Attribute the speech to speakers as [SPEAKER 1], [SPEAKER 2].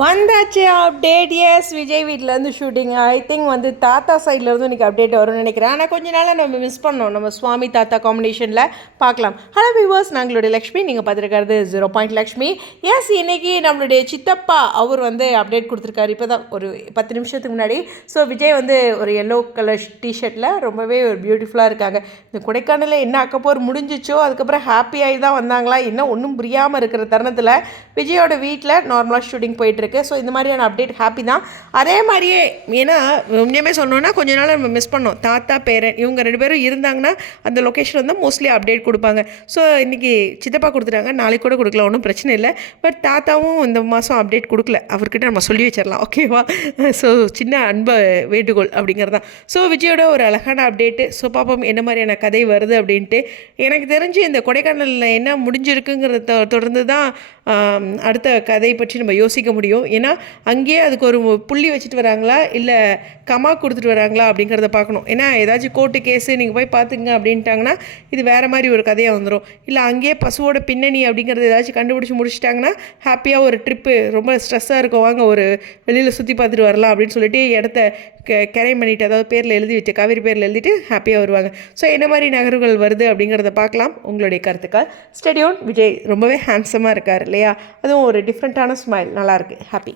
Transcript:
[SPEAKER 1] வந்தாச்சு update S Vijay வீட்டிலேருந்து shooting I think வந்து தாத்தா சைட்லேருந்து இன்றைக்கி அப்டேட் வரும்னு நினைக்கிறேன். ஆனால் கொஞ்ச நாளாக நம்ம மிஸ் பண்ணோம். நம்ம சுவாமி தாத்தா காம்பினேஷனில் பார்க்கலாம். ஹலோ வியூவர்ஸ் நாங்களுடைய லக்ஷ்மி. நீங்கள் பார்த்துருக்கிறது ஜீரோ பாயிண்ட் லக்ஷ்மி. எஸ் இன்றைக்கி நம்மளுடைய சித்தப்பா அவர் வந்து அப்டேட் கொடுத்துருக்காரு. இப்போ தான் ஒரு பத்து நிமிஷத்துக்கு முன்னாடி. ஸோ விஜய் வந்து ஒரு எல்லோ கலர் டிஷர்ட்டில் ரொம்பவே ஒரு பியூட்டிஃபுல்லாக இருக்காங்க. இந்த கொடைக்கானலில் என்ன அக்கப்போர் முடிஞ்சிச்சோ அதுக்கப்புறம் ஹாப்பியாகி தான் வந்தாங்களா இன்னும் ஒன்றும் புரியாமல் இருக்கிற தருணத்தில் விஜயோட வீட்டில் நார்மலாக ஷூட்டிங் போயிட்டுருக்கு ஸோ இந்த மாதிரியான அப்டேட் ஹாப்பி தான். அதே மாதிரியே ஏன்னா உண்மையுமே சொன்னோன்னா கொஞ்ச நாள் நம்ம மிஸ் பண்ணோம். தாத்தா பேரன் இவங்க ரெண்டு பேரும் இருந்தாங்கன்னா அந்த லொக்கேஷன் வந்து மோஸ்ட்லி அப்டேட் கொடுப்பாங்க. ஸோ இன்றைக்கி சித்தப்பா கொடுத்துட்டாங்க. நாளைக்கு கூட கொடுக்கலாம். ஒன்றும் பிரச்சனை இல்லை. பட் தாத்தாவும் இந்த மாதம் அப்டேட் கொடுக்கல. அவர்கிட்ட நம்ம சொல்லி வச்சிடலாம். ஓகேவா ஸோ சின்ன அன்பு வேண்டுகோள் அப்படிங்கிறது தான் ஸோ விஜயோட ஒரு அழகான அப்டேட்டு ஸோ பாப்போம் என்ன மாதிரியான கதை வருது அப்படின்ட்டு. எனக்கு தெரிஞ்சு இந்த கொடைக்கானலில் என்ன முடிஞ்சிருக்குங்கிறத தொடர்ந்து தான் அடுத்த கதை பற்றி நம்ம யோசிக்க முடியும். ஏன்னா அங்கேயே அதுக்கு ஒரு புள்ளி வச்சுட்டு வராங்களா? இல்லை கமா கொடுத்துட்டு வராங்களா? அப்படிங்கிறத பார்க்கணும். ஏன்னா ஏதாச்சும் கோர்ட்டு கேஸு நீங்கள் போய் பார்த்துங்க அப்படின்ட்டாங்கன்னா இது வேறு மாதிரி ஒரு கதையாக வந்துடும் இல்லை அங்கேயே பசுவோட பின்னணி அப்படிங்கிறது ஏதாச்சும் கண்டுபிடிச்சி முடிச்சிட்டாங்கன்னா ஹாப்பியாக ஒரு ட்ரிப்பு ரொம்ப ஸ்ட்ரெஸ்ஸாக இருக்கும். வாங்க ஒரு வெளியில் சுற்றி பார்த்துட்டு வரலாம் அப்படின்னு சொல்லிட்டு இடத்த கரை பண்ணிட்டு அதாவது பேரில் எழுதி வச்சு காவேரி பேரில் எழுதிட்டு ஹாப்பியாக வருவாங்க. ஸோ என்ன மாதிரி நகர்வுகள் வருது அப்படிங்கிறத பார்க்கலாம். உங்களுடைய கருத்துக்கள். ஸ்டெடியோன் விஜய் ரொம்பவே ஹேண்ட்ஸமாக இருக்கார் இல்லையா? அதுவும் ஒரு டிஃப்ரெண்ட்டான ஸ்மைல் நல்லாயிருக்கு ஹாப்பி